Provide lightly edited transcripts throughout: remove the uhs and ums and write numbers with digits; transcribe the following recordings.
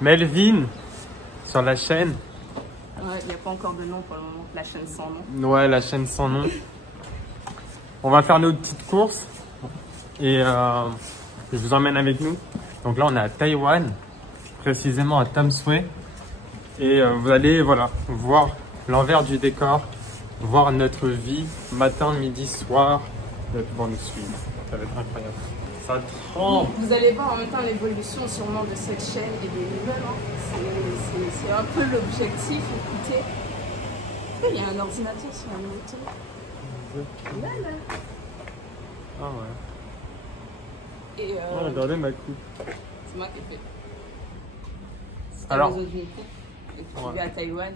Melvin sur la chaîne. Ouais, il n'y a pas encore de nom pour le moment. La chaîne sans nom. Ouais, la chaîne sans nom. On va faire nos petites courses et je vous emmène avec nous. Donc là, on est à Taïwan, précisément à Tam Sui. Et vous allez voir l'envers du décor, voir notre vie matin, midi, soir. Vous allez pouvoir nous suivre. Ça va être incroyable. Ça trempe. Vous allez voir en même temps l'évolution sûrement de cette chaîne et des nouvelles. Hein. C'est un peu l'objectif. Écoutez, il y a un ordinateur sur la moto. Là. Ah ouais. Et regardez ma coupe. c'est moi qui ai fait. Si t'as Alors, besoin d'une coupe et que tu vas à Taïwan,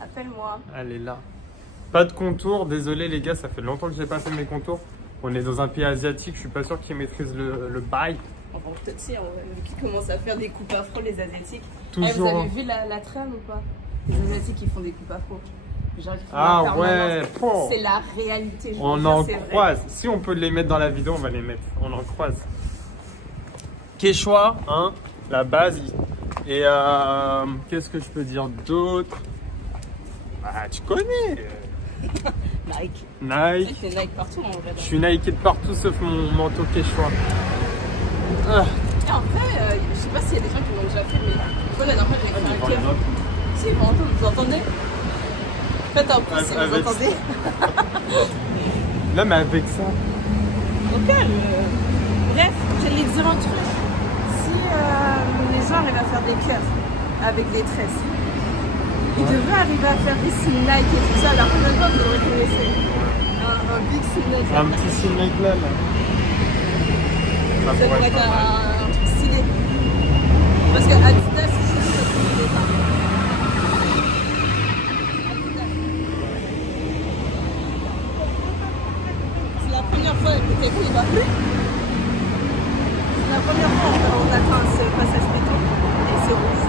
appelle-moi. Elle est là. Pas de contour, désolé les gars, ça fait longtemps que j'ai pas fait mes contours. On est dans un pays asiatique, je suis pas sûr qu'ils maîtrisent le bail. Enfin, peut-être si, vu qu'ils commencent à faire des coupes afro, les Asiatiques. Toujours. Vous avez vu la trame ou pas? Les Asiatiques, ils font des coupes afro. Genre, ils font Ah en ouais, permanence. C'est la réalité. On en croise. Si on peut les mettre dans la vidéo, on va les mettre. On en croise. Quechua, hein, la base. Et qu'est-ce que je peux dire d'autre? Bah, tu connais. Nike. Nike. C'est Nike partout en vrai. Je suis Nike de partout sauf mon manteau Quechua. Et après, je sais pas s'il y a des gens qui l'ont déjà fait, mais moi la dernière fois j'ai fait un cœur. Si, vous entendez? Faites un peu si vous entendez. Là, mais avec ça. Au calme. Bref, j'allais dire un truc. Si les gens arrivent à faire des cœurs avec des tresses, ils devraient arriver à faire des signes Nike et tout ça. Alors combien de fois vous le reconnaissez? Un big signe Nike. Un petit signe Nike là. Ça pourrait être un truc stylé. Parce que Adidas, c'est sûr que c'est pas. C'est la première fois que quelqu'un il va plus. C'est la première fois on atteint ce passage béton et c'est rouge.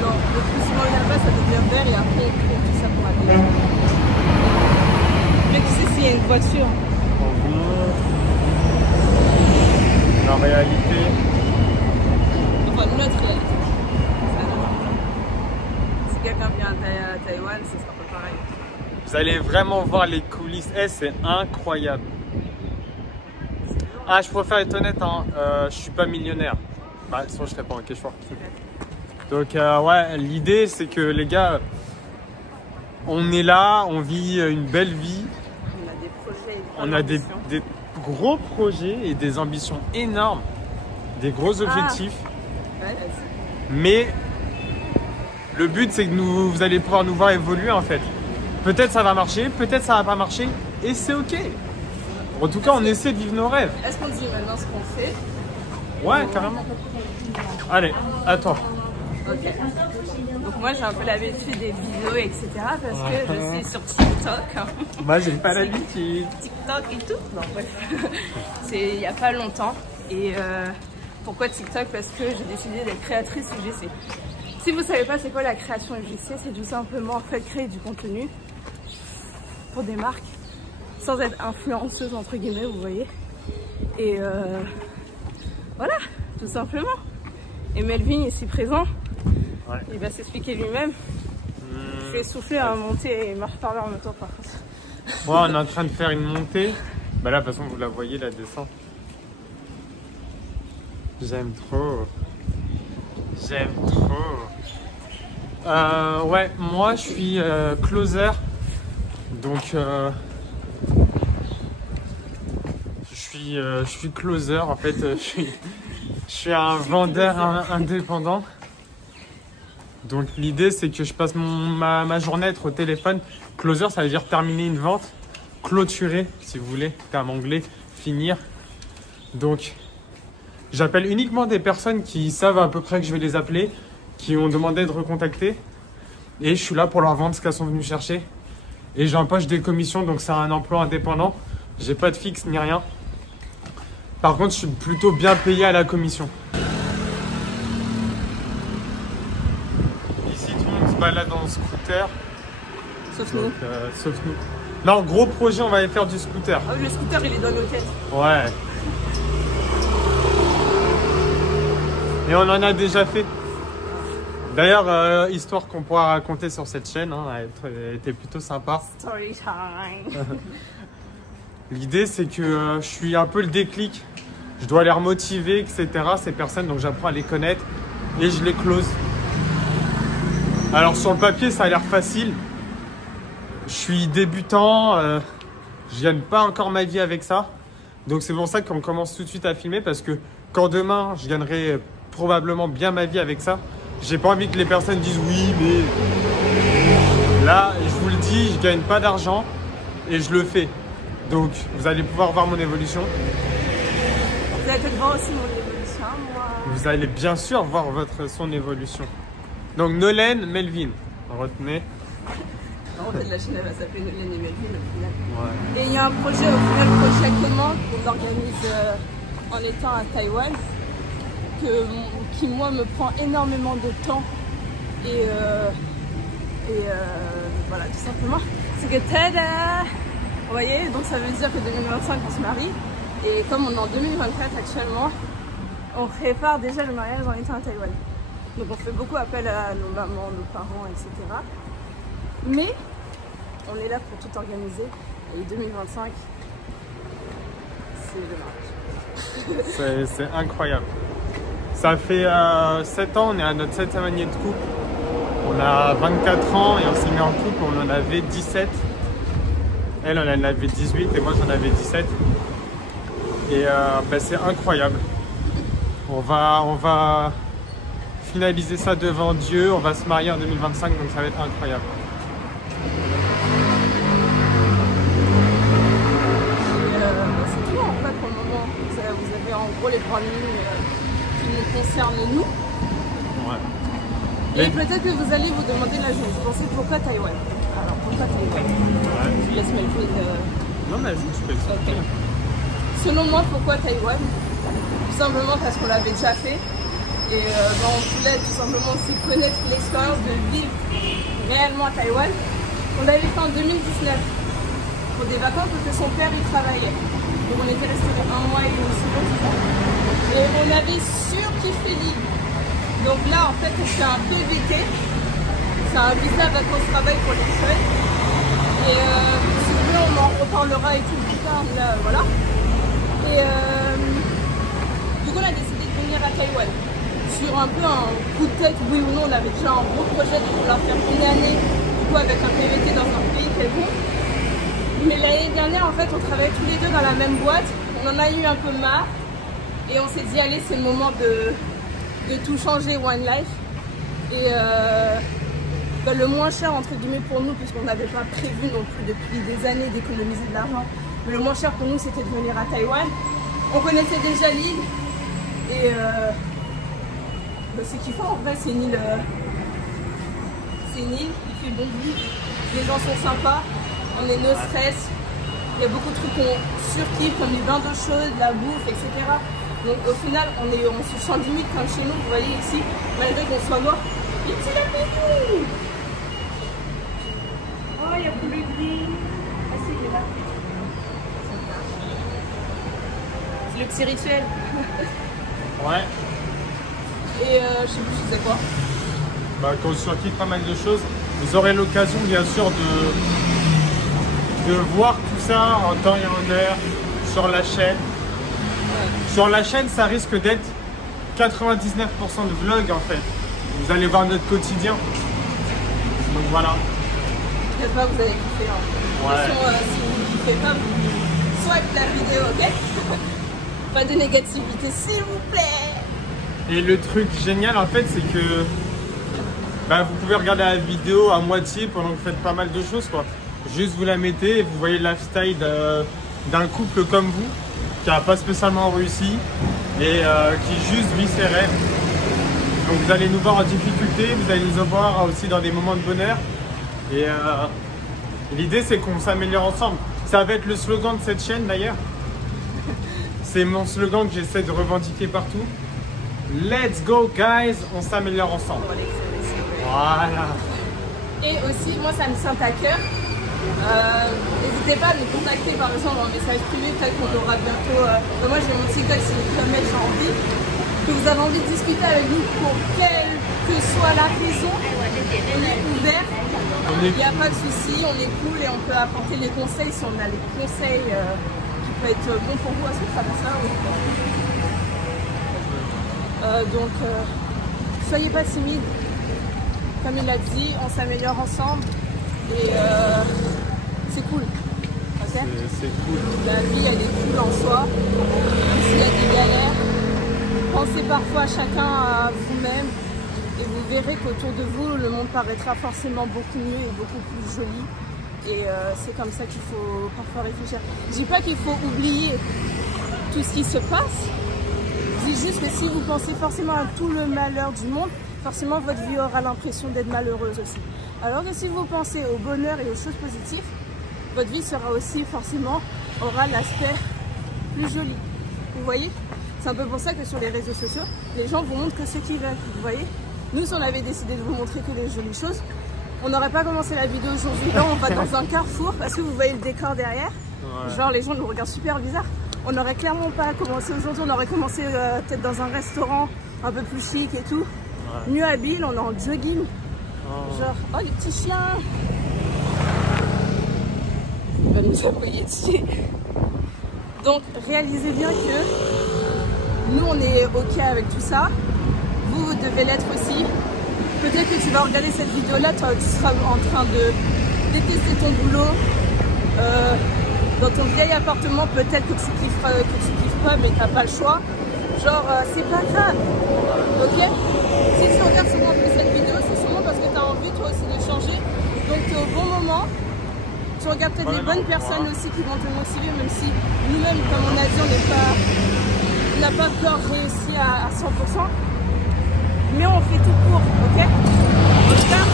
Non, le plus souvent il y a pas, ça devient vert et après il crée tout ça pour aller. Mais tu sais s'il y a une voiture. La réalité. Enfin, notre réalité. Si quelqu'un vient à Taïwan, ce sera pas pareil. Vous allez vraiment voir les coulisses. C'est incroyable. Ah, je préfère être honnête, hein, je suis pas millionnaire. Bah, sinon je serais pas en Quechua. Donc, ouais, l'idée c'est que les gars, on est là, on vit une belle vie. On a des projets. On a des gros projets et des ambitions énormes, des gros objectifs. Ouais, mais le but c'est que vous allez pouvoir nous voir évoluer en fait. Peut-être ça va marcher, peut-être ça va pas marcher et c'est ok. En tout cas, on essaie de vivre nos rêves. Est-ce qu'on dit maintenant ce qu'on fait? Ouais, carrément. Allez, attends. Ok. Donc moi j'ai un peu l'habitude des vidéos, etc. Parce que je suis sur TikTok. Moi j'ai pas l'habitude. TikTok et tout. Non, bref. C'est il y a pas longtemps. Et pourquoi TikTok? Parce que j'ai décidé d'être créatrice UGC. Si vous savez pas c'est quoi la création UGC, c'est tout simplement en fait créer du contenu pour des marques sans être influenceuse entre guillemets, vous voyez. Et voilà, tout simplement. Et Melvin ici présent, ouais. Il va s'expliquer lui-même. Je vais souffler à monter et me reparler en même temps par contre. Ouais, on est en train de faire une montée. Bah là, de toute façon, vous la voyez, la descente. J'aime trop. J'aime trop. Ouais, moi je suis closer. Donc je suis closer en fait. Je suis un vendeur indépendant. Donc l'idée c'est que je passe ma journée à être au téléphone. Closer ça veut dire terminer une vente. Clôturer si vous voulez, terme anglais, finir. Donc j'appelle uniquement des personnes qui savent à peu près que je vais les appeler, qui ont demandé de recontacter. Et je suis là pour leur vendre ce qu'elles sont venues chercher. Et j'empoche des commissions, donc c'est un emploi indépendant. J'ai pas de fixe ni rien. Par contre, je suis plutôt bien payé à la commission. Ici, tout le monde se balade en scooter. Sauf nous. Sauf nous. Non, gros projet, on va aller faire du scooter. Ah oui, le scooter, il est dans nos têtes. Ouais. Et on en a déjà fait. D'ailleurs, histoire qu'on pourra raconter sur cette chaîne, hein, elle était plutôt sympa. Story time. L'idée, c'est que je suis un peu le déclic. Je dois les remotiver, etc. Ces personnes, donc j'apprends à les connaître et je les close. Alors sur le papier, ça a l'air facile. Je suis débutant, je gagne pas encore ma vie avec ça. Donc c'est pour ça qu'on commence tout de suite à filmer parce que quand demain, je gagnerai probablement bien ma vie avec ça, j'ai pas envie que les personnes disent oui, mais là, je vous le dis, je gagne pas d'argent et je le fais. Donc vous allez pouvoir voir mon évolution. Vous allez peut-être voir aussi mon évolution, moi. Vous allez bien sûr voir son évolution. Donc Nolène Melvin, retenez. En fait, la chaîne elle va s'appeler Nolène et Melvin au final. Ouais. Et il y a un projet au final, projet commun qu'on organise en étant à Taïwan, qui moi me prend énormément de temps et voilà, tout simplement. C'est que tada, vous voyez, donc ça veut dire que 2025 on se marie et comme on est en 2024 actuellement, on prépare déjà le mariage en étant à Taïwan. Donc on fait beaucoup appel à nos mamans, nos parents, etc. Mais on est là pour tout organiser et 2025 c'est le mariage. C'est incroyable. Ça fait 7 ans, on est à notre 7e année de couple. On a 24 ans et on s'est mis en couple, on en avait 17. Elle, on en avait 18 et moi j'en avais 17. Et c'est incroyable. On va finaliser ça devant Dieu, on va se marier en 2025, donc ça va être incroyable. C'est tout en fait pour le moment. Vous avez en gros les grandes lignes qui nous concernent nous. Ouais. Et peut-être que vous allez vous demander là, je vous pensez pourquoi Taïwan. Alors pourquoi Taïwan? Ouais. Je laisse Melvin. Non, vas-y, tu peux expliquer. Okay. Selon moi, pourquoi Taïwan? Tout simplement parce qu'on l'avait déjà fait. Et on voulait tout simplement aussi connaître l'expérience de vivre réellement à Taïwan. On l'avait fait en 2019 pour des vacances parce que son père il travaillait. Donc on était resté 1 mois et demi et on avait surkiffé l'île. Donc là en fait on fait un PVT, c'est un visa vacances-travail pour les jeunes. Et si vous voulez on en reparlera et tout plus tard, là voilà. Et du coup on a décidé de venir à Taïwan. Sur un peu un coup de tête, oui ou non, on avait déjà un gros projet de vouloir faire une année du coup avec un PVT dans un pays quelconque. Mais l'année dernière, en fait, on travaillait tous les deux dans la même boîte. On en a eu un peu marre et on s'est dit allez, c'est le moment de tout changer, One Life. Et le moins cher entre guillemets pour nous, puisqu'on n'avait pas prévu non plus depuis des années d'économiser de l'argent. Mais le moins cher pour nous, c'était de venir à Taïwan. On connaissait déjà l'île et c'est kiffant en vrai, c'est une île, il fait bon vivre, les gens sont sympas, on est no stress, il y a beaucoup de trucs qu'on surkiffe comme les bains d'eau chaude, la bouffe, etc. Donc au final on se sent limite comme chez nous, vous voyez ici, malgré qu'on soit mort. Et petit lapin. Oh il y a plus le gris. Ah si il est là. C'est le petit rituel. Ouais. Et je sais plus je disais quoi. Quand on surkiffe pas mal de choses, vous aurez l'occasion bien sûr de voir tout ça en temps et en heure sur la chaîne. Ouais. Sur la chaîne, ça risque d'être 99% de vlog en fait. Vous allez voir notre quotidien. Donc voilà. J'espère pas que vous avez kiffé. Hein. Ouais. Si vous ne kiffez pas, vous swipe la vidéo, ok? Pas de négativité, s'il vous plaît. Et le truc génial en fait, c'est que vous pouvez regarder la vidéo à moitié pendant que vous faites pas mal de choses quoi. Juste vous la mettez et vous voyez le lifestyle d'un couple comme vous qui n'a pas spécialement réussi et qui juste vit ses rêves. Donc vous allez nous voir en difficulté, vous allez nous voir aussi dans des moments de bonheur. Et l'idée c'est qu'on s'améliore ensemble. Ça va être le slogan de cette chaîne d'ailleurs. C'est mon slogan que j'essaie de revendiquer partout. Let's go guys, on s'améliore ensemble. Voilà. Et aussi, moi ça me tient à cœur. N'hésitez pas à nous contacter par exemple en message privé, peut-être qu'on aura bientôt. Moi j'ai mon TikTok, c'est Comme j'ai envie. que vous avez envie de discuter avec nous pour quelle que soit la raison, on est ouvert. Il n'y a pas de souci, on est cool et on peut apporter les conseils si on a les conseils qui peuvent être bons pour vous. Est-ce que ça va ça ou... Donc, soyez pas timides. Comme il a dit, on s'améliore ensemble et c'est cool. Okay, c'est cool. La vie, elle est cool en soi. S'il y a des galères, pensez parfois chacun à vous-même et vous verrez qu'autour de vous, le monde paraîtra forcément beaucoup mieux et beaucoup plus joli. Et c'est comme ça qu'il faut parfois réfléchir. Je dis pas qu'il faut oublier tout ce qui se passe. Je dis juste que si vous pensez forcément à tout le malheur du monde, forcément votre vie aura l'impression d'être malheureuse aussi. Alors que si vous pensez au bonheur et aux choses positives, votre vie sera aussi forcément, aura l'aspect plus joli. Vous voyez? C'est un peu pour ça que sur les réseaux sociaux, les gens vous montrent que ce qu'ils veulent. Vous voyez? Nous, si on avait décidé de vous montrer que les jolies choses, on n'aurait pas commencé la vidéo aujourd'hui. Là, on va dans un carrefour parce que vous voyez le décor derrière. Ouais. Genre, les gens nous regardent super bizarre. On n'aurait clairement pas commencé aujourd'hui. On aurait commencé peut-être dans un restaurant un peu plus chic et tout. Ouais. Mieux habile, on est en jogging. Oh. Genre, oh les petits chiens. Il va nous aboyer dessus. Donc, réalisez bien que nous, on est OK avec tout ça. Vous, vous devez l'être aussi. Peut-être que tu vas regarder cette vidéo-là, tu seras en train de détester ton boulot. Dans ton vieil appartement, peut-être que tu kiffes pas, mais tu n'as pas le choix. Genre, c'est pas grave. OK? Si tu regardes sûrement cette vidéo, c'est sûrement parce que tu as envie, toi aussi, de changer. Donc, tu es au bon moment. Tu regardes peut-être les bonnes personnes aussi qui vont te motiver, même si nous-mêmes, comme on a dit, on n'a pas encore réussi à 100%. Mais on fait tout pour, ok? En tout cas,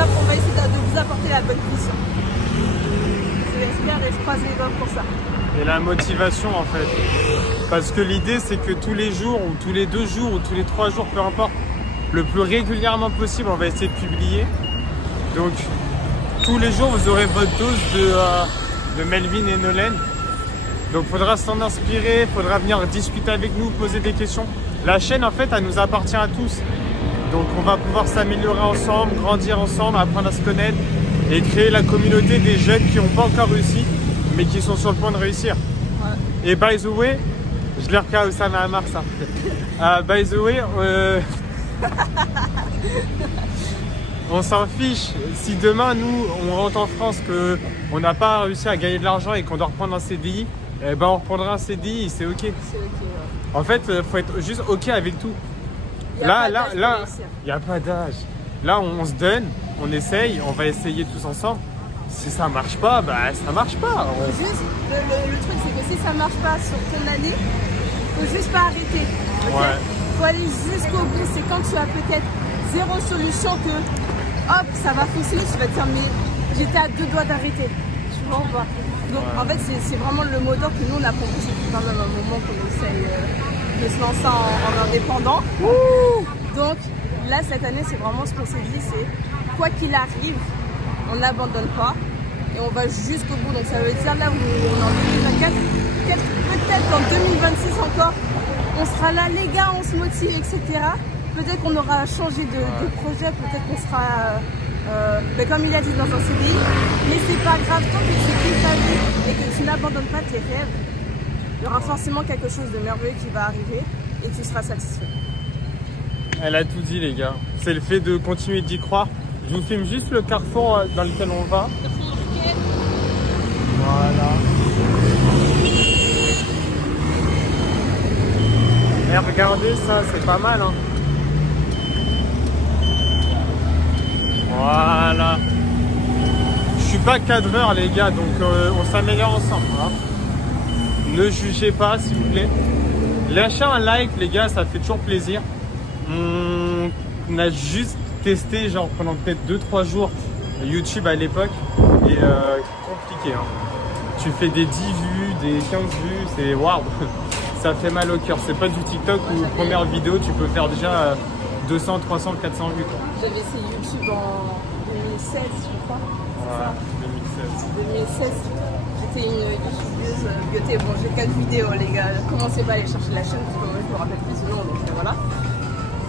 on va essayer de vous apporter la bonne vision. Je l'espère et je croise les doigts pour ça. Et la motivation en fait. Parce que l'idée c'est que tous les jours, ou tous les 2 jours, ou tous les 3 jours, peu importe, le plus régulièrement possible, on va essayer de publier. Donc, tous les jours, vous aurez votre dose de Melvin et Nolène. Donc, il faudra s'en inspirer, il faudra venir discuter avec nous, poser des questions. La chaîne, en fait, elle nous appartient à tous. Donc, on va pouvoir s'améliorer ensemble, grandir ensemble, apprendre à se connaître et créer la communauté des jeunes qui n'ont pas encore réussi, mais qui sont sur le point de réussir. Ouais. Et by the way, je l'ai recalé, ça m'a marre ça. By the way, on s'en fiche. Si demain, nous, on rentre en France, qu'on n'a pas réussi à gagner de l'argent et qu'on doit reprendre un CDI, eh ben, on reprendra un CDI, c'est OK. C'est OK, ouais. En fait, il faut être juste OK avec tout. Là, il n'y a pas d'âge. Là, on se donne, on essaye, on va essayer tous ensemble. Si ça marche pas, bah ça marche pas. Juste, le truc, c'est que si ça marche pas sur ton année, faut juste pas arrêter. Okay? Ouais. Faut aller jusqu'au bout. C'est quand tu as peut-être 0 solution que, hop, ça va fonctionner. Tu vas te dire, mais j'étais à 2 doigts d'arrêter. Tu vois ou pas? Donc, ouais. En fait, c'est vraiment le mot d'ordre que nous, on a proposé quand même un moment qu'on essaye de se lancer en indépendant. Ouh. Donc, là, cette année, c'est vraiment ce qu'on s'est dit, c'est quoi qu'il arrive, on n'abandonne pas et on va jusqu'au bout. Donc ça veut dire là où on est en 2024, peut-être qu'en 2026 encore, on sera là, les gars, on se motive, etc. Peut-être qu'on aura changé de projet, peut-être qu'on sera, comme il a dit, dans un CDI. Mais c'est pas grave, tant que tu kiffes ta vie et que tu n'abandonnes pas tes rêves, il y aura forcément quelque chose de merveilleux qui va arriver et tu seras satisfait. Elle a tout dit les gars, c'est le fait de continuer d'y croire. Je vous filme juste le carrefour dans lequel on va. Voilà. Et regardez ça, c'est pas mal hein. Voilà. Je suis pas cadreur les gars, donc on s'améliore ensemble. Hein. Ne jugez pas s'il vous plaît. Lâchez un like les gars, ça fait toujours plaisir. On a juste testé genre pendant peut-être 2-3 jours YouTube à l'époque et compliqué hein. Tu fais des 10 vues, des 15 vues, c'est waouh. Ça fait mal au cœur. C'est pas du TikTok où première vidéo tu peux faire déjà 200, 300, 400 vues quoi. J'avais essayé YouTube en 2016 je crois. Ouais, 2016. 2016. J'étais une youtubeuse beauté. Bon, j'ai 4 vidéos, les gars. Commencez pas à aller chercher la chaîne parce que moi je me rappelle plus ce nom, donc voilà.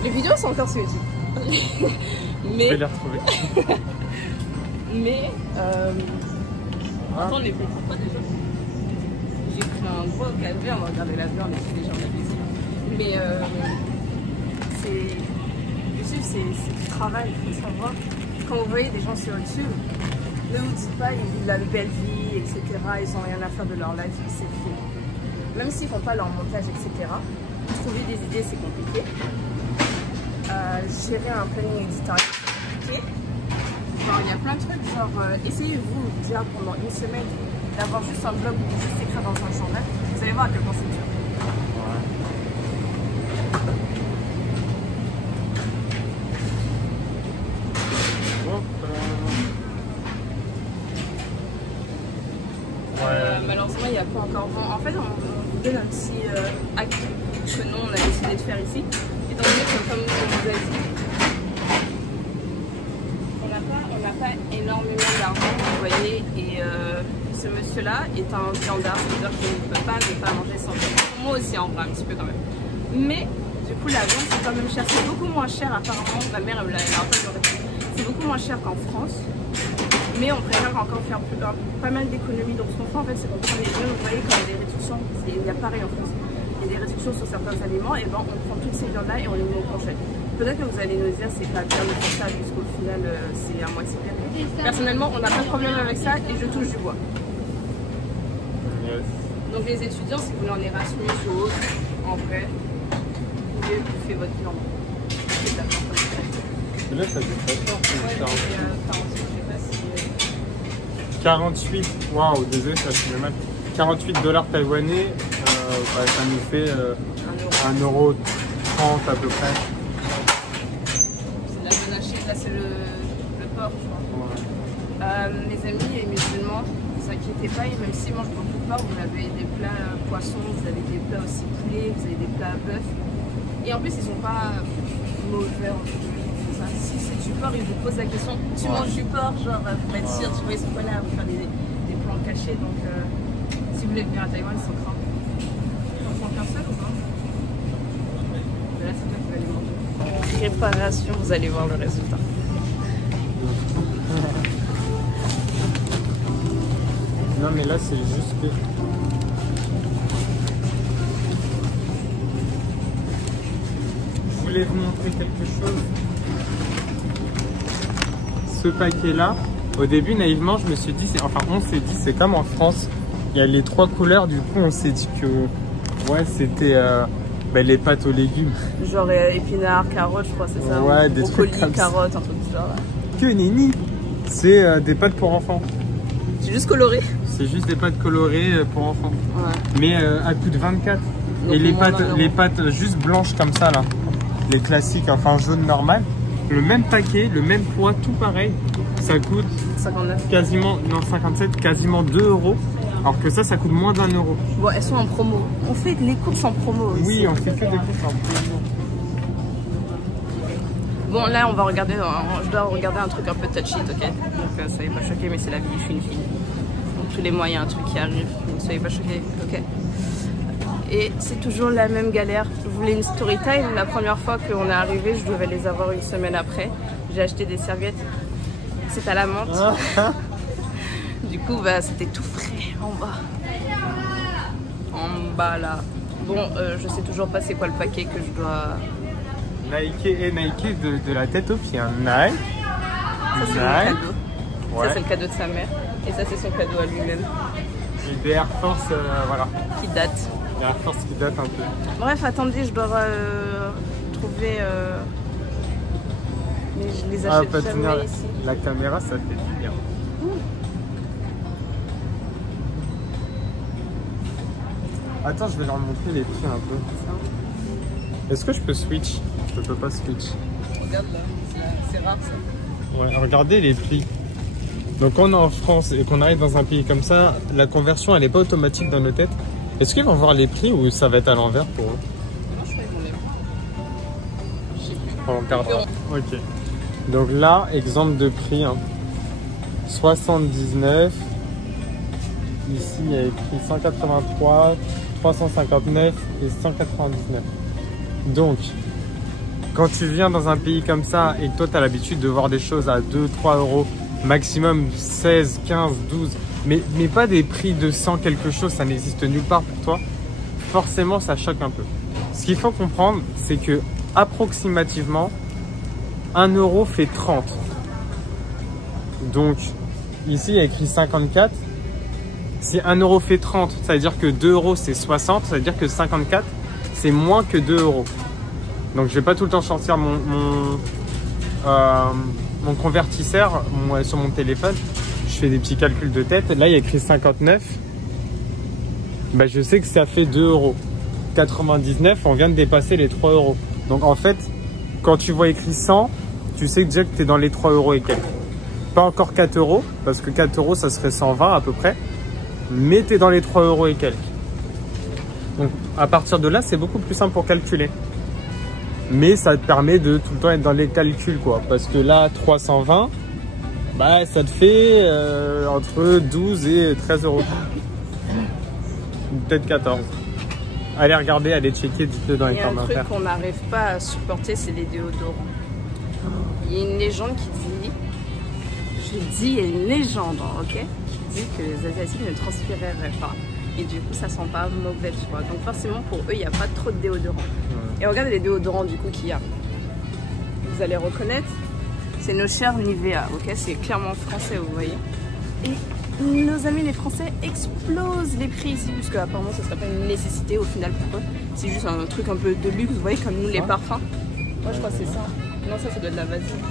Les vidéos sont encore sur YouTube. Je vais les retrouver. Mais attends, les filles pas déjà. J'ai pris un gros café, on va regarder l'avion, on est déjà en plaisir. Mais YouTube, c'est du travail, il faut savoir. Quand vous voyez des gens sur YouTube, ne vous dites pas ils vivent la belle vie, etc. Ils n'ont rien à faire de leur life, c'est faux. Même s'ils font pas leur montage, etc. Trouver des idées, c'est compliqué. Gérer un planning éditorial, c'est compliqué. Genre, il y a plein de trucs, genre essayez-vous déjà pendant une semaine d'avoir juste un blog ou juste écrire dans un journal. Vous allez voir à quel point c'est dur. Malheureusement, il n'y a pas encore vent. En fait, on vous donne un petit hack que nous, on a décidé de faire ici. Étant donné que, comme on vous a dit, on n'a pas énormément d'argent, vous voyez, et ce monsieur-là est un viandard, c'est-à-dire qu'il ne peut pas ne pas manger sans viande. Moi aussi, en vrai, un petit peu quand même. Mais, du coup, la viande, c'est quand même cher. C'est beaucoup moins cher, apparemment. Ma mère, elle a un peu de réponse. C'est beaucoup moins cher qu'en France. Mais on préfère encore faire pas mal d'économies. Donc ce qu'on fait en fait, c'est qu'on prend les viandes, vous voyez, quand il y a des réductions, il y a pareil en France. Il y a des réductions sur certains aliments, et ben on prend toutes ces viandes-là et on les met au plancher. Peut-être que vous allez nous dire c'est pas bien de faire ça, puisqu'au final c'est à moitié bien. Personnellement, on n'a pas de problème avec ça et je touche du bois. Yes. Donc les étudiants, si vous voulez en Erasmus ou autre, en vrai, vous pouvez bouffer votre viande. C'est d'accord. Là, ça fait très cher. Ouais, 48, waouh, désolé, ça fait mal. 48 $ taïwanais, ça nous fait 1,30 € à peu près. C'est de la monachie, là c'est le porc, je crois. Mes amis et musulmans, ne vous inquiétez pas, même s'ils mangent beaucoup de porc, vous avez des plats poissons, vous avez des plats aussi poulet, vous avez des plats bœuf. Et en plus, ils sont pas mauvais en tout. Si c'est du porc, ils vous posent la question, tu manges du porc, genre pour être sûr, tu vois, ils sont pas là à vous faire des plans cachés, donc si vous voulez venir à Taïwan, sans crainte. T'en prends qu'un seul ou pas? Là, c'est toi qui vas les manger. Préparation, vous allez voir le résultat. Non, mais là, c'est juste que... Je voulais vous montrer quelque chose. Ce paquet-là, au début, naïvement, je me suis dit, on s'est dit, c'est comme en France, il y a les 3 couleurs, du coup, on s'est dit que, ouais, c'était les pâtes aux légumes. Genre épinards, carottes, je crois, c'est ça? Ouais, des brocoli, trucs comme carottes, un truc du genre. Là. Que nenni, c'est des pâtes pour enfants. C'est juste coloré. C'est juste des pâtes colorées pour enfants. Ouais. Mais à coût de 24. Donc, et les pâtes juste blanches comme ça, là, les classiques, enfin jaune normal. Le même paquet, le même poids, tout pareil, ça coûte 59. quasiment, non 57, quasiment 2 €. Alors que ça coûte moins d'1 €. Bon, elles sont en promo. On fait les courses en promo aussi. Oui, on fait que des courses en promo. Bon, là, on va regarder, je dois regarder un truc un peu touchy, ok? Donc, soyez pas choqués, mais c'est la vie, je suis une fille. Donc, tous les mois, il y a un truc qui arrive, donc soyez pas choqués, ok? Et c'est toujours la même galère. Je voulais une story time. La première fois qu'on est arrivé, je devais les avoir une semaine après. J'ai acheté des serviettes. C'est à la menthe. Du coup, c'était tout frais en bas. En bas là. Bon, je sais toujours pas c'est quoi le paquet que je dois... Nike de la tête aux pieds. Nike. Ça c'est mon cadeau. Ouais. Ça c'est le cadeau de sa mère. Et ça c'est son cadeau à lui-même. Et des Air Force, voilà. Qui date. Des Air Force qui datent un peu. Bref, attendez, je dois trouver... Mais je les achète jamais ici. La caméra, ça fait du bien. Attends, je vais leur montrer les prix un peu. Est-ce que je peux switch? Je peux pas switch. Regarde là, c'est rare ça. Ouais, regardez les prix. Donc quand on est en France et qu'on arrive dans un pays comme ça, la conversion elle est pas automatique dans nos têtes. Est-ce qu'ils vont voir les prix ou ça va être à l'envers pour eux? Non, je crois qu'ils vont les voir. Je sais plus. On regardera. Ok. Donc là, exemple de prix. 79, Ici, il y a écrit 183, 359 et 199. Donc, quand tu viens dans un pays comme ça et que toi, tu as l'habitude de voir des choses à 2-3 euros, maximum 16, 15, 12, mais pas des prix de 100 quelque chose, ça n'existe nulle part pour toi, forcément, ça choque un peu. Ce qu'il faut comprendre, c'est que approximativement, 1 euro fait 30. Donc, ici, il y a écrit 54. Si 1 euro fait 30, ça veut dire que 2 euros, c'est 60. Ça veut dire que 54, c'est moins que 2 euros. Donc, je vais pas tout le temps sortir mon convertisseur sur mon téléphone. Je fais des petits calculs de tête. Là, il y a écrit 59. Bah, je sais que ça fait 2 euros. 99, on vient de dépasser les 3 euros. Donc, en fait, quand tu vois écrit 100, tu sais déjà que tu es dans les 3 euros et quelques. Pas encore 4 euros, parce que 4 euros, ça serait 120 à peu près. Mais tu es dans les 3 euros et quelques. Donc, à partir de là, c'est beaucoup plus simple pour calculer. Mais ça te permet de tout le temps être dans les calculs, quoi. Parce que là, 320, bah, ça te fait entre 12 et 13 euros. Peut-être 14. Allez regarder, allez checker, dites-le dans les commentaires. Il y a un truc qu'on n'arrive pas à supporter, c'est les déodorants. Il y a une légende qui dit, il y a une légende, ok, qui dit que les Asiatiques ne transpireraient pas. Et du coup, ça sent pas mauvais, tu vois. Donc forcément, pour eux, il n'y a pas trop de déodorants. Ouais. Et regardez les déodorants du coup qu'il y a. Vous allez reconnaître, c'est nos chers Nivea, ok. C'est clairement français, vous voyez. Et nos amis les Français explosent les prix ici, puisque apparemment, ce serait pas une nécessité au final pour eux. C'est juste un truc un peu de luxe, vous voyez, comme nous les parfums. Moi, je crois que c'est ça. Non, ça doit être de la vaseline.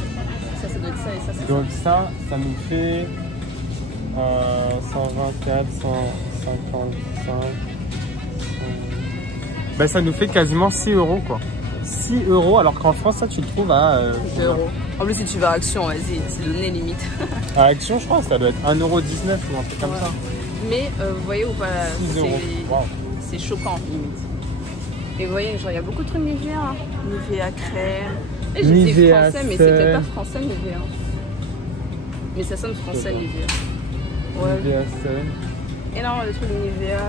Ça doit être ça et ça, c'est ça. Donc ça nous fait 124, 155. Ben, ça nous fait quasiment 6 euros, quoi. 6 euros, alors qu'en France, ça, tu le trouves à 2 euros. En plus, si tu vas à Action, vas-y, c'est donné limite. À Action, je crois, ça doit être 1,19 € ou un truc comme ça. Mais vous voyez ou pas, c'est wow. choquant, limite. Et vous voyez, genre, il y a beaucoup de trucs Nivea. Hein. Nivea crème. Et j'ai dit français, mais c'était pas français Nivea. Mais ça sonne français Nivea. Ouais. Nivea Sun. Énorme de trucs Nivea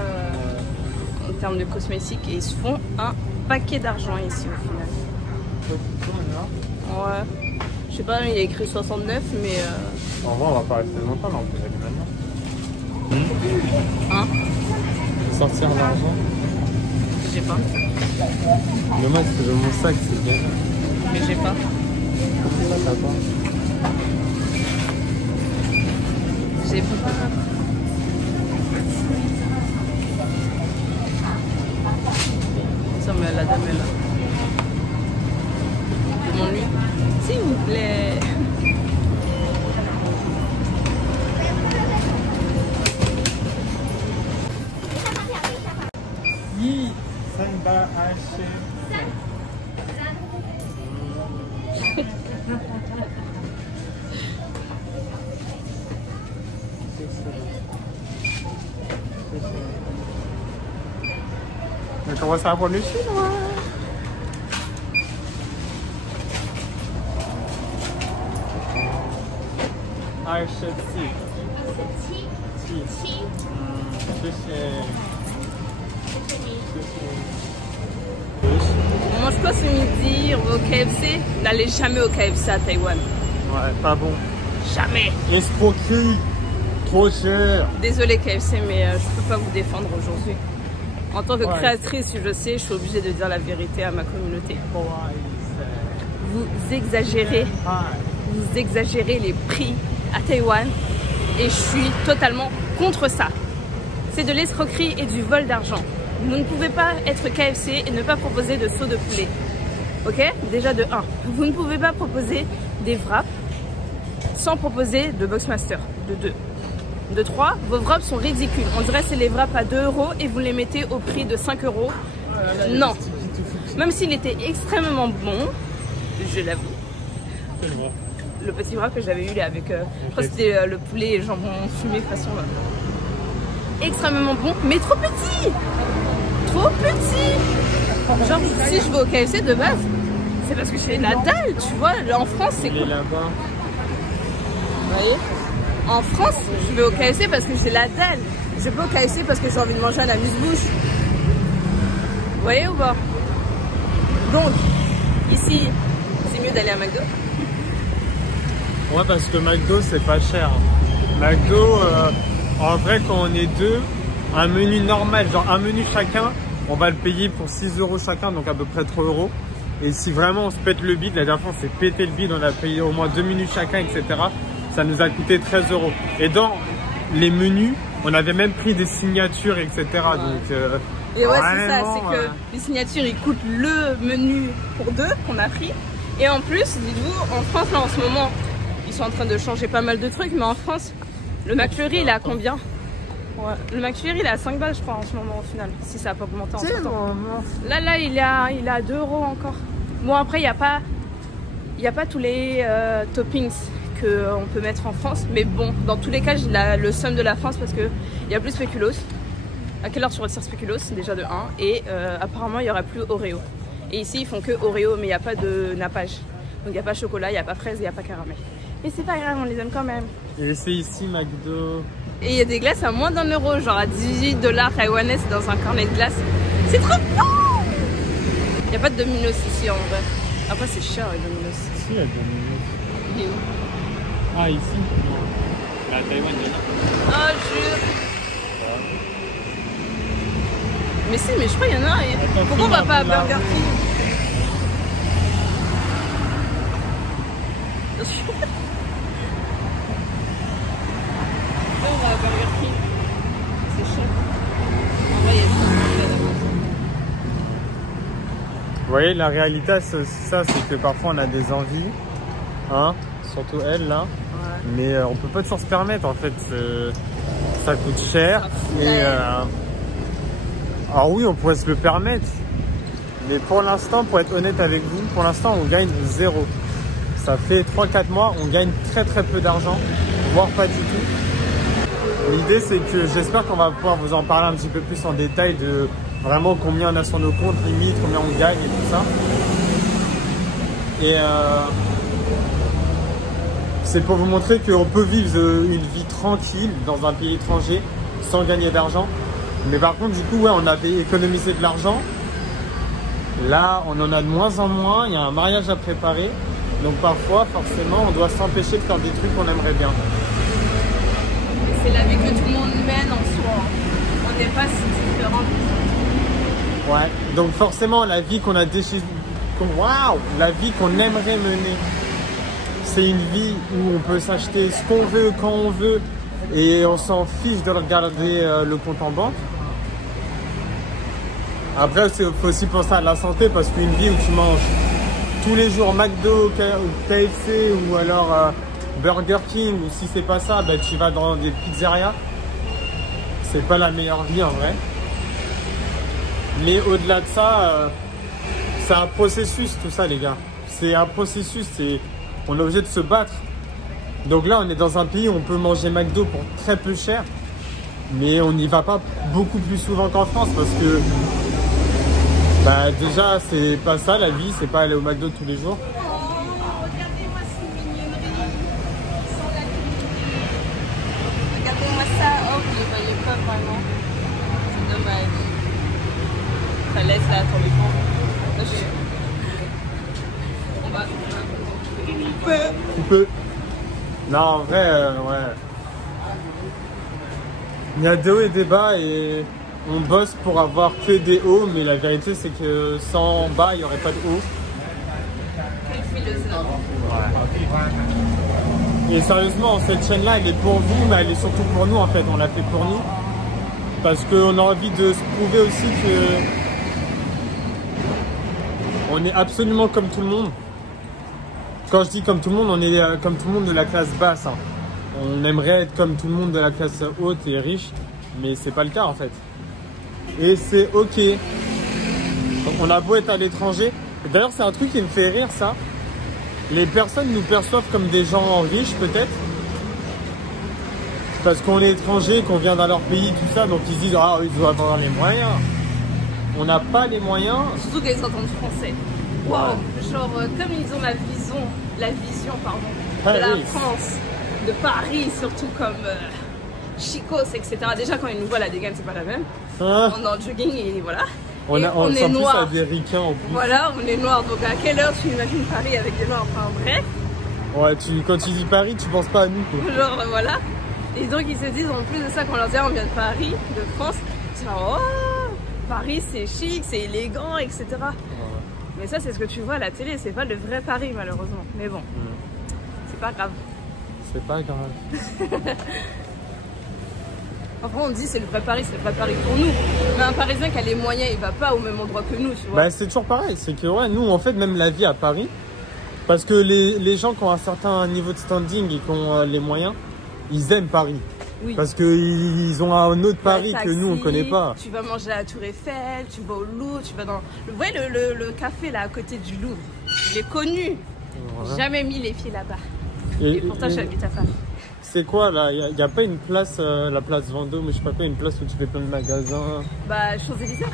en termes de cosmétiques. Et ils se font un paquet d'argent ici au final. Ouais. Je sais pas, il y a écrit 69, mais. En vrai, on va pas rester longtemps, là, on peut y aller maintenant. Hein? Sortir l'argent? Je sais pas. Mais moi, c'est mon sac, c'est bien. Mais j'ai pas. Ça, t'as pas. J'ai pas. Ça, mais la dame est là. Demande-lui. S'il vous plaît. Yi, Sanda, Hache. On commence à apprendre le chinois. On mange quoi ce midi? On va au KFC? N'allez jamais au KFC à Taïwan. Ouais, pas bon. Jamais. Escroquerie. Trop cher. Désolée KFC, mais je peux pas vous défendre aujourd'hui. En tant que créatrice, je sais, je suis obligée de dire la vérité à ma communauté. Vous exagérez les prix à Taïwan et je suis totalement contre ça. C'est de l'escroquerie et du vol d'argent. Vous ne pouvez pas être KFC et ne pas proposer de saut de poulet. Ok? Déjà de 1. Vous ne pouvez pas proposer des wraps sans proposer de Boxmaster. De 2. De 3, vos wraps sont ridicules. On dirait que c'est les wraps à 2 € et vous les mettez au prix de 5 €. Non. Même s'il était extrêmement bon, je l'avoue. Le petit wrap que j'avais eu là avec, je crois que c'était le poulet et jambon fumé façon extrêmement bon, mais trop petit. Trop petit. Genre si je vais au KFC de base, c'est parce que j'ai la dalle, tu vois. En France c'est cool. Vous voyez? En France, je vais au KFC parce que j'ai la dalle. Je peux au KFC parce que j'ai envie de manger un amuse-bouche. Vous voyez ou pas? Donc, ici, c'est mieux d'aller à McDo. Ouais, parce que McDo, c'est pas cher. McDo, en vrai, quand on est deux, un menu normal, genre un menu chacun, on va le payer pour 6 € chacun, donc à peu près 3 €. Et si vraiment on se pète le bide, la dernière fois on s'est pété le bide, on a payé au moins 2 menus chacun, etc. Ça nous a coûté 13 €. Et dans les menus, on avait même pris des signatures, etc. Ouais. Donc, et ouais, c'est ça, c'est que les signatures, ils coûtent le menu pour deux qu'on a pris. Et en plus, dites-vous, en France, là, en ce moment, ils sont en train de changer pas mal de trucs, mais en France, le McFlurry, il est à combien? Ouais. Le McFlurry, il est à 5 balles, je crois, en ce moment, au final. Si ça n'a pas augmenté en ce temps. Là, il est à 2 € encore. Bon, après, il n'y a pas tous les toppings qu'on peut mettre en France. Mais bon, dans tous les cas, j'ai le somme de la France parce qu'il n'y a plus spéculoos. À quelle heure tu retires spéculoos? Déjà de 1. Et apparemment, il n'y aura plus Oreo. Et ici, ils font que Oreo, mais il n'y a pas de nappage. Donc, il n'y a pas chocolat, il n'y a pas fraise, il n'y a pas caramel. Mais c'est pas grave, on les aime quand même. Et c'est ici, McDo. Et il y a des glaces à moins d'1 €, genre à 18 $ taïwanais dans un cornet de glace. C'est trop bon! Il n'y a pas de Domino's ici en vrai. Après, c'est cher les Domino's. Si, il y a Domino's. Il est où? Ah, ici? À Taïwan, il y en a. Ah, jure! Mais si, mais je crois qu'il y en a. Pourquoi on va pas à Burger King? On va à Burger King. C'est cher. En vrai, il y a juste Vous voyez, la réalité, c'est aussi ça, c'est que parfois on a des envies, hein, surtout elle là, ouais. Mais on peut pas toujours se permettre en fait, ça coûte cher. Et alors oui, on pourrait se le permettre, mais pour l'instant, pour être honnête avec vous, pour l'instant on gagne 0. Ça fait 3-4 mois, on gagne très peu d'argent, voire pas du tout. L'idée c'est que j'espère qu'on va pouvoir vous en parler un petit peu plus en détail de vraiment combien on a sur nos comptes, limite, combien on gagne et tout ça. Et c'est pour vous montrer qu'on peut vivre une vie tranquille dans un pays étranger sans gagner d'argent. Mais par contre, du coup, ouais, on avait économisé de l'argent. Là, on en a de moins en moins. Il y a un mariage à préparer. Donc parfois, forcément, on doit s'empêcher de faire des trucs qu'on aimerait bien. C'est la vie que tout le monde mène en soi. On n'est pas si différents. Ouais, donc forcément, la vie qu'on a décidé, la vie qu'on aimerait mener, c'est une vie où on peut s'acheter ce qu'on veut, quand on veut, et on s'en fiche de regarder le compte en banque. Après, il faut aussi penser à la santé, parce qu'une vie où tu manges tous les jours McDo, KFC ou alors Burger King, ou si c'est pas ça, ben, tu vas dans des pizzerias. C'est pas la meilleure vie en vrai. Mais au-delà de ça, c'est un processus tout ça les gars. C'est un processus, on est obligé de se battre. Donc là on est dans un pays où on peut manger McDo pour très peu cher. Mais on n'y va pas beaucoup plus souvent qu'en France parce que bah, déjà c'est pas ça la vie, c'est pas aller au McDo tous les jours. Regardez-moi ces mignonneries. Regardez-moi ça. Oh, vous ne les voyez pas vraiment. C'est dommage. Ça laisse là, attendez pas. On peut. Non, en vrai, ouais. Il y a des hauts et des bas et on bosse pour avoir que des hauts, mais la vérité c'est que sans bas, il n'y aurait pas de haut. Quel philosophe. Et sérieusement, cette chaîne-là, elle est pour vous, mais elle est surtout pour nous en fait. On l'a fait pour nous. Parce qu'on a envie de se prouver aussi que on est absolument comme tout le monde. Quand je dis comme tout le monde, on est comme tout le monde de la classe basse. Hein. On aimerait être comme tout le monde de la classe haute et riche, mais c'est pas le cas en fait. Et c'est ok. On a beau être à l'étranger. D'ailleurs, c'est un truc qui me fait rire ça. Les personnes nous perçoivent comme des gens riches peut-être. Parce qu'on est étranger, qu'on vient dans leur pays, tout ça, donc ils se disent ah ils doivent avoir les moyens. On n'a pas les moyens. Surtout qu'ils entendent français. Wow. Genre comme ils ont la vision pardon, de la France, de Paris surtout comme chicos, etc. Déjà, quand ils nous voient, la dégaine, c'est pas la même. Ah. On est en jogging et voilà. On est noirs. Plus à des ricains en plus. Voilà, on est noirs. Donc, à quelle heure tu imagines Paris avec des noirs? Enfin, bref. Ouais, quand tu dis Paris, tu penses pas à nous, quoi. Genre, voilà. Et donc, ils se disent, en plus de ça, quand on leur dit, on vient de Paris, de France, ils sont genre, oh, Paris, c'est chic, c'est élégant, etc. Ouais. Mais ça, c'est ce que tu vois à la télé, c'est pas le vrai Paris, malheureusement. Mais bon, c'est pas grave. C'est pas grave. Enfin, on dit c'est le vrai Paris pour nous. Mais un Parisien qui a les moyens, il va pas au même endroit que nous, tu vois. Bah, c'est toujours pareil. C'est que, ouais, nous, en fait, même la vie à Paris, parce que les gens qui ont un certain niveau de standing et qui ont les moyens, ils aiment Paris. Oui. Parce qu'ils ont un autre Paris taxi, que nous, on connaît pas. Tu vas manger à la Tour Eiffel, tu vas au Louvre, tu vas dans... Vous voyez le café là à côté du Louvre, il est connu. Voilà. J'ai jamais mis les pieds là-bas. Et pourtant, j'habite à Paris. C'est quoi là? Il n'y a pas une place, la place Vendôme, mais je sais pas quoi, une place où tu fais plein de magasins? Bah, Champs-Élysées.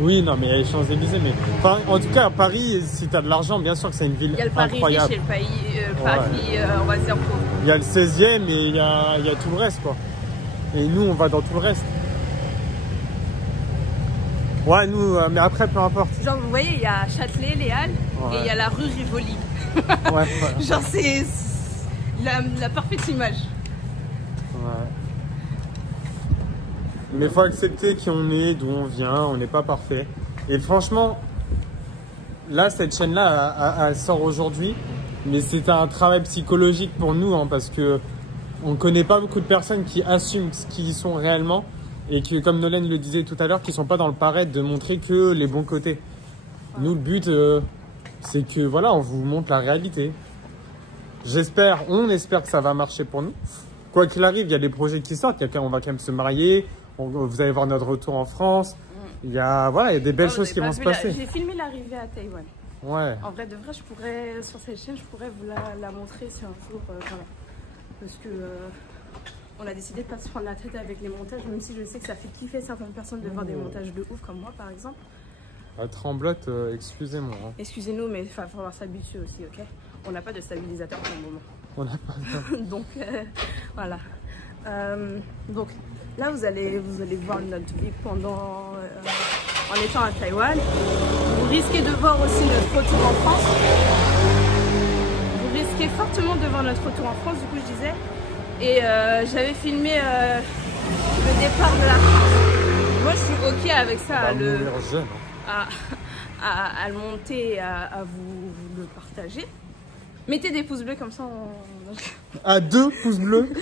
Oui, non, mais il y a les Champs-Élysées. Mais... Enfin, en tout cas, à Paris, si tu as de l'argent, bien sûr que c'est une ville incroyable. Il y a le Paris riche et le Paris, on va dire pauvre. Il y a le 16e et il y a tout le reste, quoi. Et nous, on va dans tout le reste. Ouais, nous, mais après, peu importe. Genre, vous voyez, il y a Châtelet, les Halles, et il y a la rue Rivoli. Ouais. Genre, c'est la parfaite image. Ouais. Mais il faut accepter qui on est, d'où on vient, on n'est pas parfait. Et franchement, là, cette chaîne-là, elle sort aujourd'hui, mais c'est un travail psychologique pour nous, hein, parce que on connaît pas beaucoup de personnes qui assument ce qu'ils sont réellement et qui, comme Nolène le disait tout à l'heure, qui sont pas dans le paraître de montrer que les bons côtés. Nous, le but, c'est que voilà, on vous montre la réalité. On espère que ça va marcher pour nous. Quoi qu'il arrive, il y a des projets qui sortent. On va quand même se marier. Vous allez voir notre retour en France. Il y a des belles choses qui vont se passer. J'ai filmé l'arrivée à Taïwan. Ouais. En vrai, de vrai, sur cette chaîne, je pourrais vous la montrer si un jour, voilà. Parce que on a décidé de pas se prendre la tête avec les montages, même si je sais que ça fait kiffer certaines personnes de voir des montages de ouf, comme moi, par exemple. Tremblote, excusez-moi. Hein. Excusez-nous, mais il va falloir s'habituer aussi, ok? On n'a pas de stabilisateur pour le moment. On n'a pas. Donc, voilà. Donc, là, vous allez voir notre vie pendant... en étant à Taïwan. Vous risquez de voir aussi notre retour en France. Vous risquez fortement de voir notre retour en France, du coup, je disais. Et j'avais filmé le départ de la France. Moi, je suis OK avec ça. À le monter, à vous le partager. Mettez des pouces bleus comme ça. À 2 pouces bleus.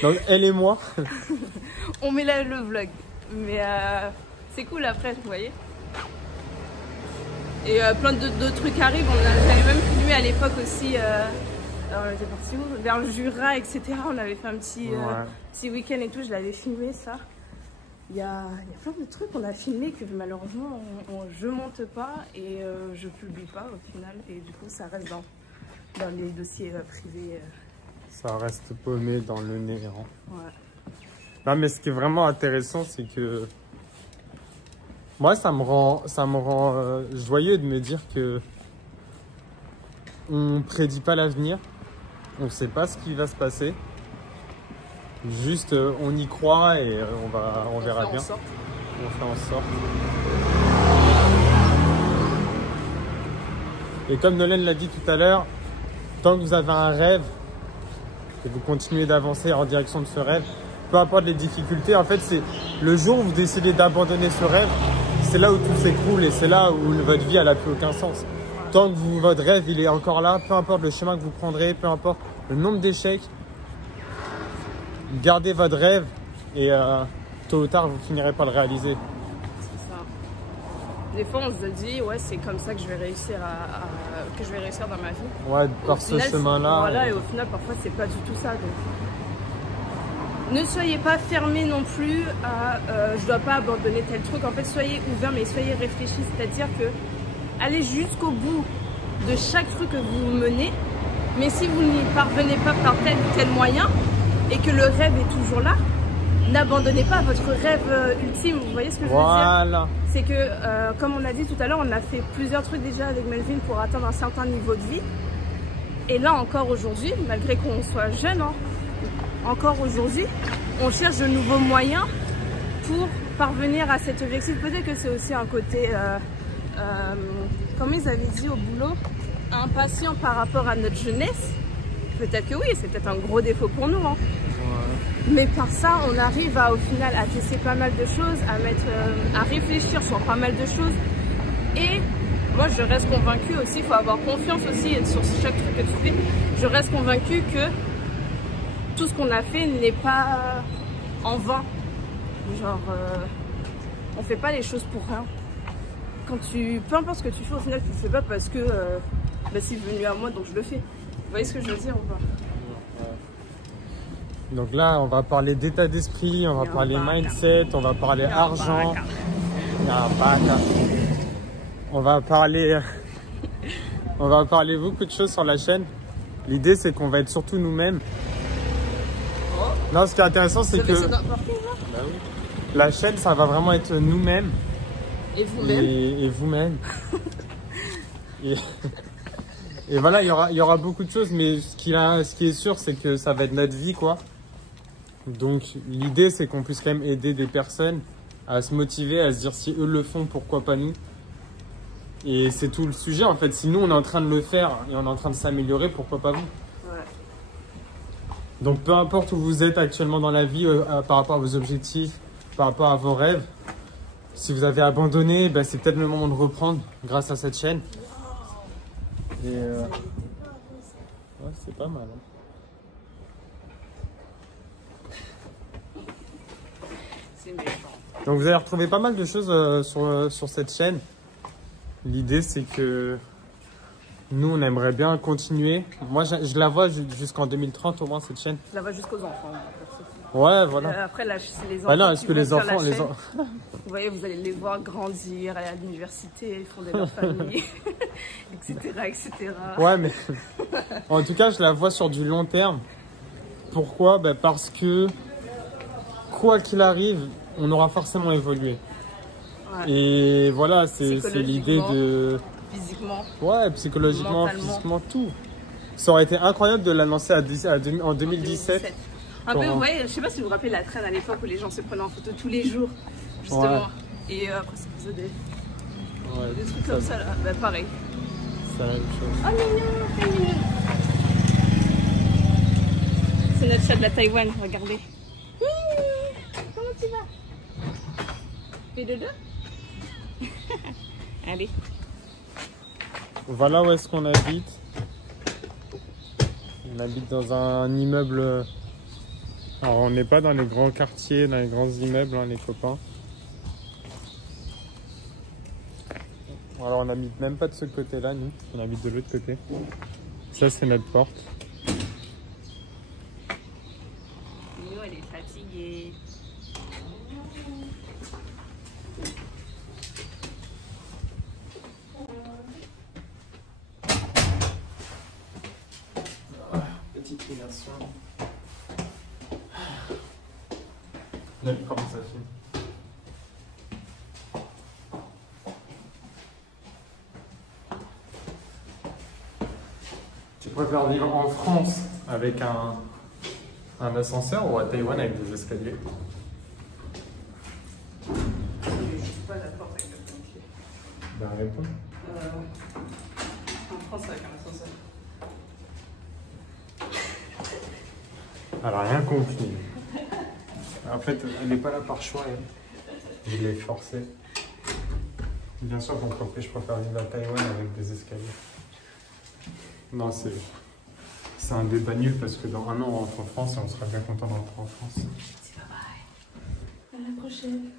Donc elle et moi. On met là le vlog. Mais c'est cool après, vous voyez. Et plein d'autres trucs arrivent. On avait même filmé à l'époque aussi. On était parti où? Vers le Jura, etc. On avait fait un petit week-end et tout. Je l'avais filmé ça. Il y a plein de trucs qu'on a filmé que malheureusement je monte pas et je publie pas au final. Et du coup ça reste dans les dossiers privés. Ça reste paumé dans le néant. Ouais. Non, mais ce qui est vraiment intéressant, c'est que moi, ça me rend joyeux de me dire que on prédit pas l'avenir, on sait pas ce qui va se passer. Juste, on y croit et on verra bien. On fait en sorte. Et comme Nolène l'a dit tout à l'heure, tant que vous avez un rêve et vous continuez d'avancer en direction de ce rêve, peu importe les difficultés, en fait, c'est le jour où vous décidez d'abandonner ce rêve, c'est là où tout s'écroule et c'est là où votre vie n'a plus aucun sens. Tant que votre rêve il est encore là, peu importe le chemin que vous prendrez, peu importe le nombre d'échecs, gardez votre rêve et tôt ou tard vous finirez par le réaliser. C'est ça. Des fois on se dit ouais c'est comme ça que je vais réussir dans ma vie. Ouais, par ce chemin-là. Voilà, et au final parfois c'est pas du tout ça. Donc ne soyez pas fermés non plus à je dois pas abandonner tel truc. En fait soyez ouverts mais soyez réfléchis, c'est-à-dire que allez jusqu'au bout de chaque truc que vous menez, mais si vous n'y parvenez pas par tel ou tel moyen et que le rêve est toujours là, n'abandonnez pas votre rêve ultime, vous voyez ce que je veux dire? C'est que, comme on a dit tout à l'heure, on a fait plusieurs trucs déjà avec Melvin pour atteindre un certain niveau de vie. Et là encore aujourd'hui, malgré qu'on soit jeune, hein, encore aujourd'hui, on cherche de nouveaux moyens pour parvenir à cet objectif. Peut-être que c'est aussi un côté, comme ils avaient dit au boulot, impatient par rapport à notre jeunesse. Peut-être que oui, c'est peut-être un gros défaut pour nous. Hein. Ouais. Mais par ça, on arrive à, au final, à tester pas mal de choses, à réfléchir sur pas mal de choses. Et moi, je reste convaincue aussi, il faut avoir confiance aussi sur chaque truc que tu fais. Je reste convaincue que tout ce qu'on a fait n'est pas en vain. Genre, on fait pas les choses pour rien. Peu importe ce que tu fais, au final, tu le fais pas parce que c'est venu à moi, donc je le fais. Vous voyez ce que je veux dire ou pas? Donc là, on va parler d'état d'esprit, on va parler mindset, on va parler argent. On va parler beaucoup de choses sur la chaîne. L'idée, c'est qu'on va être surtout nous-mêmes. Non, ce qui est intéressant, c'est que la chaîne, ça va vraiment être nous-mêmes. Et vous-même. Et vous-même. Et voilà, il y aura beaucoup de choses, mais ce qui est sûr, c'est que ça va être notre vie, quoi. Donc, l'idée, c'est qu'on puisse quand même aider des personnes à se motiver, à se dire si eux le font, pourquoi pas nous. Et c'est tout le sujet, en fait. Si nous, on est en train de le faire et on est en train de s'améliorer, pourquoi pas vous? Ouais. Donc, peu importe où vous êtes actuellement dans la vie, par rapport à vos objectifs, par rapport à vos rêves, si vous avez abandonné, ben, c'est peut-être le moment de reprendre grâce à cette chaîne. Et ouais, c'est pas mal. Hein. C'est méchant. Donc, vous allez retrouver pas mal de choses sur cette chaîne. L'idée, c'est que nous, on aimerait bien continuer. Moi, je la vois jusqu'en 2030 au moins, cette chaîne. Je la vois jusqu'aux enfants. Ouais, voilà. Après, là, c'est les enfants. Ah non, est-ce que les enfants... Vous voyez, vous allez les voir grandir, aller à l'université, fonder leur famille, etc., etc. Ouais, mais en tout cas, je la vois sur du long terme. Pourquoi? Ben parce que, quoi qu'il arrive, on aura forcément évolué. Ouais. Et voilà, c'est l'idée de... Physiquement. Ouais, psychologiquement, physiquement, tout. Ça aurait été incroyable de l'annoncer en 2017. Un peu, vous voyez, je sais pas si vous vous rappelez la traîne à l'époque où les gens se prenaient en photo tous les jours, justement. Ouais. Et après, ça faisait des trucs comme ça, là. Bah, pareil. C'est la même chose. Oh, mignon, c'est mignon. C'est notre chat de la Taïwan, regardez. Comment tu vas? Fais dodo. Allez. Voilà où est-ce qu'on habite. On habite dans un immeuble. Alors on n'est pas dans les grands quartiers, dans les grands immeubles, hein, les copains. Alors on n'habite même pas de ce côté-là, nous. On habite de l'autre côté. Ça c'est notre porte. Nous, elle est fatiguée. Petite immersion. Regarde comment ça fait. Tu préfères vivre en France avec un ascenseur ou à Taïwan avec des escaliers? Je ne suis pas d'accord avec la pompier. Ben réponds. En France avec un ascenseur. Elle a rien compris. En fait, elle n'est pas là par choix, elle. Je l'ai forcée. Bien sûr, je préfère vivre à Taïwan avec des escaliers. Non, c'est un débat nul parce que dans un an, on rentre en France et on sera bien content de rentrer en France. C'est bye bye. À la prochaine.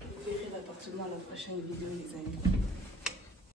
Vous verrez l'appartement à la prochaine vidéo, les amis.